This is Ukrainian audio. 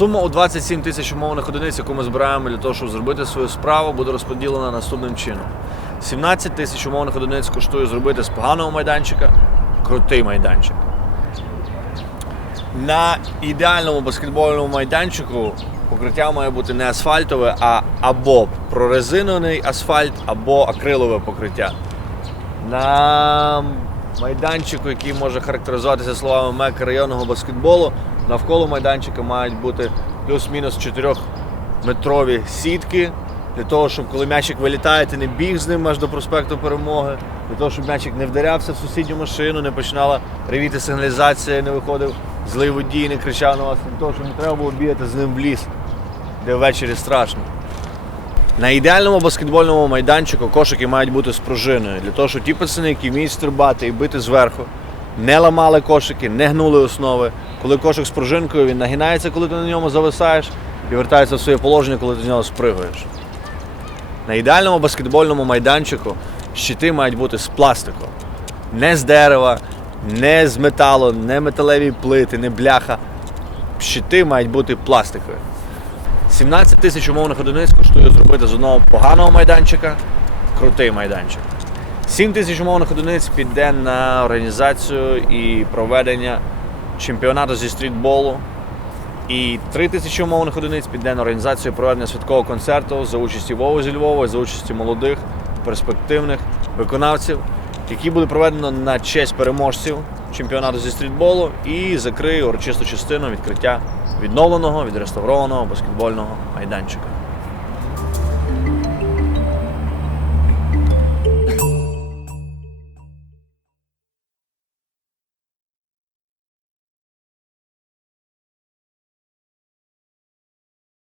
Сума у 27 тисяч умовних одиниць, яку ми збираємо для того, щоб зробити свою справу, буде розподілена наступним чином. 17 тисяч умовних одиниць коштує зробити з поганого майданчика крутий майданчик. На ідеальному баскетбольному майданчику покриття має бути не асфальтове, а або прорезинений асфальт, або акрилове покриття. На майданчику, який може характеризуватися словами мека районного баскетболу, навколо майданчика мають бути плюс-мінус 4-метрові сітки. Для того, щоб коли м'ячик вилітає, ти не біг з ним аж до проспекту перемоги, для того, щоб м'ячик не вдарявся в сусідню машину, не починала ревіти сигналізація, не виходив злий водій, не кричав на вас, для того, щоб не треба було бігати з ним в ліс, де ввечері страшно. На ідеальному баскетбольному майданчику кошики мають бути з пружиною, для того, щоб ті пацани, які вміють стрибати і бити зверху, не ламали кошики, не гнули основи. Коли кошик з пружинкою, він нагинається, коли ти на ньому зависаєш, і вертається в своє положення, коли ти з нього спригаєш. На ідеальному баскетбольному майданчику щити мають бути з пластику. Не з дерева, не з металу, не металеві плити, не бляха. Щити мають бути пластикові. 17 тисяч умовних одиниць коштує зробити з одного поганого майданчика крутий майданчик. 7 тисяч умовних одиниць піде на організацію і проведення чемпіонату зі стрітболу. І 3 тисячі умовних одиниць піде на організацію проведення святкового концерту за участі Вови зі Львова, за участі молодих, перспективних виконавців, який буде проведено на честь переможців чемпіонату зі стрітболу і закриє урочисту частину відкриття відновленого, відреставрованого баскетбольного майданчика.